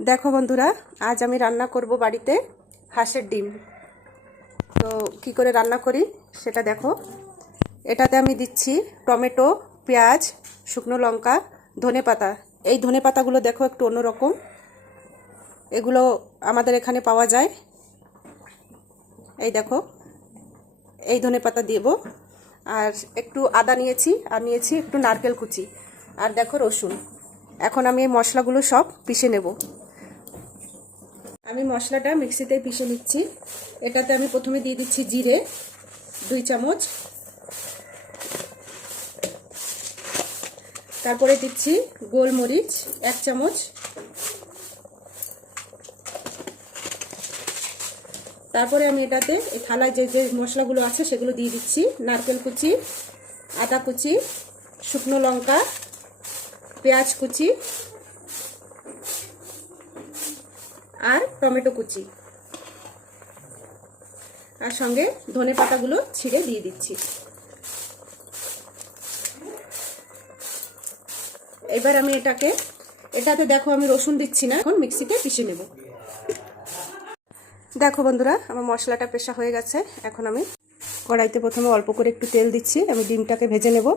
দেখো বন্ধুরা, আজ আমি রান্না করব বাড়িতে হাঁসের ডিম। তো কি করে রান্না করি সেটা দেখো। এটাতে আমি দিচ্ছি টমেটো, পেঁয়াজ, শুকনো লঙ্কা, ধনে পাতা। এই ধনে পাতাগুলো দেখো একটু অন্যরকম। এগুলো আমাদের এখানে পাওয়া যায়। এই দেখো, এই ধনে পাতা দেবো। আর একটু আদা নিয়েছি, আর নিয়েছি একটু নারকেল কুচি। আর দেখো রসুন। এখন আমি এই মশলাগুলো সব পিষে নেব। আমি মশলাটা মিক্সিতে পিষে নিচ্ছি। এটাতে আমি প্রথমে দিয়ে দিচ্ছি জিরে, দুই চামচ। তারপরে দিচ্ছি গোলমরিচ, এক চামচ। তারপরে আমি এটাতে এই থালায় যে যে মশলাগুলো আছে সেগুলো দিয়ে দিচ্ছি। নারকেল কুচি, আদা কুচি, শুকনো লঙ্কা, পেঁয়াজ কুচি আর টমেটো কুচি। আর সঙ্গে ধনে পাতাগুলো ছিঁড়ে দিয়ে দিচ্ছি। এবার আমি এটাকে, এটাতে দেখো আমি রসুন দিচ্ছি না, এখন মিক্সিতে পিষে নেব। দেখো বন্ধুরা, আমার মশলাটা পেশা হয়ে গেছে। এখন আমি কড়াইতে প্রথমে অল্প করে একটু তেল দিচ্ছি, আমি ডিমটাকে ভেজে নেব।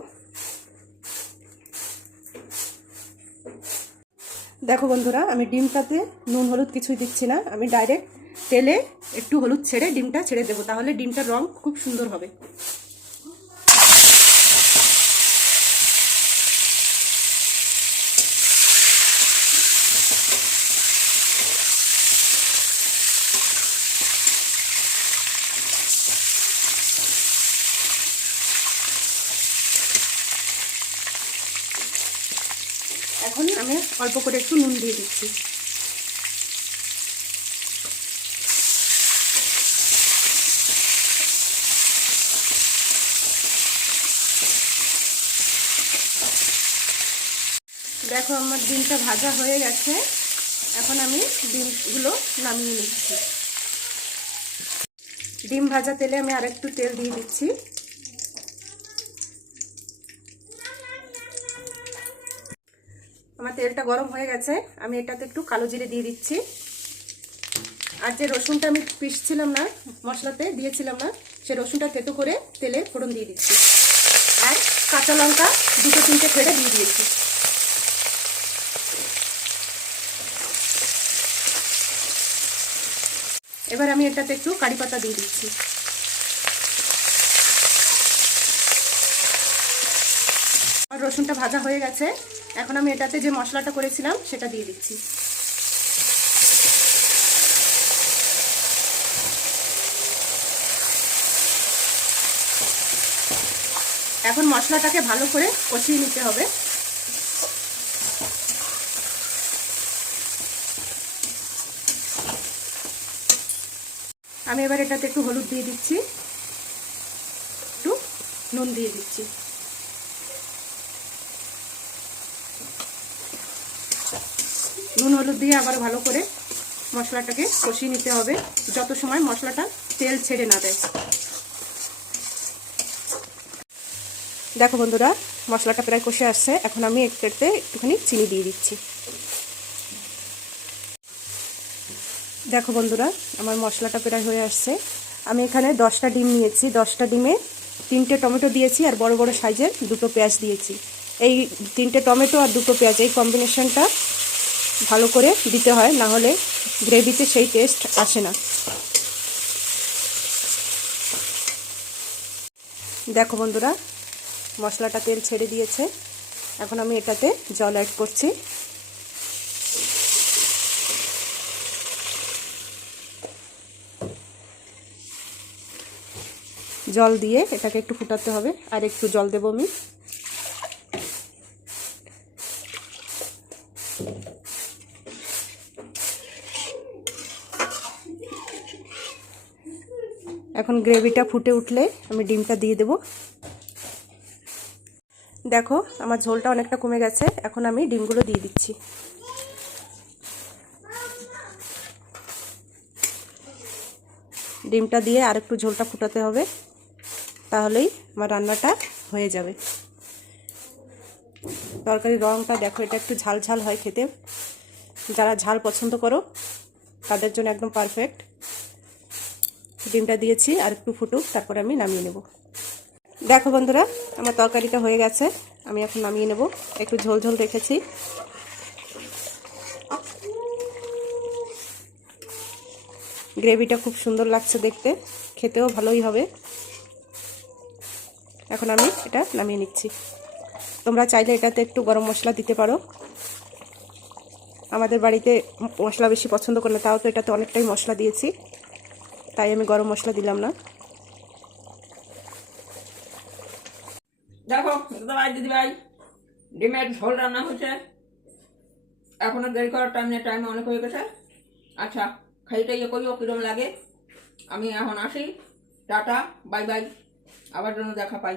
দেখো বন্ধুরা, আমি ডিমটাতে নুন, হলুদ কিছুই দিচ্ছি না। আমি ডাইরেক্ট তেলে একটু হলুদ ছেড়ে ডিমটা ছেড়ে দেবো, তাহলে ডিমটার রং খুব সুন্দর হবে। এখন আমি অল্প করে একটু নুন দিয়ে দিচ্ছি। দেখো আমার ডিমটা ভাজা হয়ে গেছে। এখন আমি ডিমগুলো নামিয়ে নিচ্ছি। ডিম ভাজা তেলে আমি আরেকটু তেল দিয়ে দিচ্ছি। আমার তেলটা গরম হয়ে গেছে, আমি এটাতে একটু কালো জিরে দিয়ে দিচ্ছি। আর যে রসুনটা আমি পিসছিলাম না, মশলাতে দিয়েছিলাম না, সে রসুনটা থেতো করে তেলে ফোড়ন দিয়ে দিচ্ছি। আর কাঁচা লঙ্কা দুটো তিনটে ফেড়ে দিয়ে দিয়েছি। এবার আমি এটাতে একটু কারি পাতা দিয়ে দিচ্ছি। রসুনটা ভাজা হয়ে গেছে। এখন আমি এটাতে যে মশলাটা করেছিলাম, সেটা দিয়ে দিচ্ছি। এখন মশলাটাকে ভালো করে কষিয়ে নিতে হবে। আমি এবার এটাতে একটু হলুদ দিয়ে দিচ্ছি। একটু নুন দিয়ে দিচ্ছি। নুন হলুদ দিয়ে আবার ভালো করে মশলাটাকে কষিয়ে নিতে হবে। যত সময় মশলাটা তেল ছেড়ে না দেয়। দেখো বন্ধুরা, মশলাটা প্রায় কষে আসছে। এখন আমি একটাতে একটুখানি চিনি দিয়ে দিচ্ছি। দেখো বন্ধুরা, আমার মশলাটা প্রায় হয়ে আসছে। আমি এখানে দশটা ডিম নিয়েছি। দশটা ডিমে তিনটে টমেটো দিয়েছি আর বড় বড় সাইজের দুটো পেঁয়াজ দিয়েছি। এই তিনটে টমেটো আর দুটো পেঁয়াজ, এই কম্বিনেশনটা ভালো করে দিতে হয়, না হলে গ্রেভিতে সেই টেস্ট আসে না। দেখো বন্ধুরা, মশলাটা তেল ছেড়ে দিয়েছে। এখন আমি এটাতে জল অ্যাড করছি। জল দিয়ে এটাকে একটু ফুটাতে হবে, আর একটু জল দেবো আমি। এখন গ্রেভিটা ফুটে উঠলে আমি ডিমটা দিয়ে দেব। দেখো, আমার ঝোলটা অনেকটা কমে গেছে, এখন আমি ডিমগুলো দিয়ে দিচ্ছি। ডিমটা দিয়ে আর একটু ঝোলটা ফুটাতে হবে, তাহলেই আমার রান্নাটা হয়ে যাবে। তরকারির রঙটা দেখো, এটা একটু ঝাল ঝাল হয় খেতে। যারা ঝাল পছন্দ করো, তাদের জন্য একদম পারফেক্ট ডিমটা দিয়েছি আর একটু ফুটুক, তারপরে আমি নামিয়ে নেব। দেখো বন্ধুরা, আমার তরকারিটা হয়ে গেছে, আমি এখন নামিয়ে নেব। একটু ঝোল ঝোল রেখেছি। গ্রেভিটা খুব সুন্দর লাগছে দেখতে, খেতেও ভালোই হবে। এখন আমি এটা নামিয়ে নিচ্ছি। তোমরা চাইলে এটাতে একটু গরম মশলা দিতে পারো। আমাদের বাড়িতে মশলা বেশি পছন্দ করে না, তাও তো এটাতে অনেকটাই মশলা দিয়েছি। তাই আমি গরম মশলা দিলাম না। দেখো, দাদা দিদিভাই ডিমের ঝোল রান্না হচ্ছে এখনও দেরি করার টাইম নেই টাইম অনেক হয়ে গেছে। আচ্ছা খাইটা ইয়ে করিও কীরকম লাগে? আমি এখন আসি। Tata, bye bye. আবার জন্য দেখা পাই।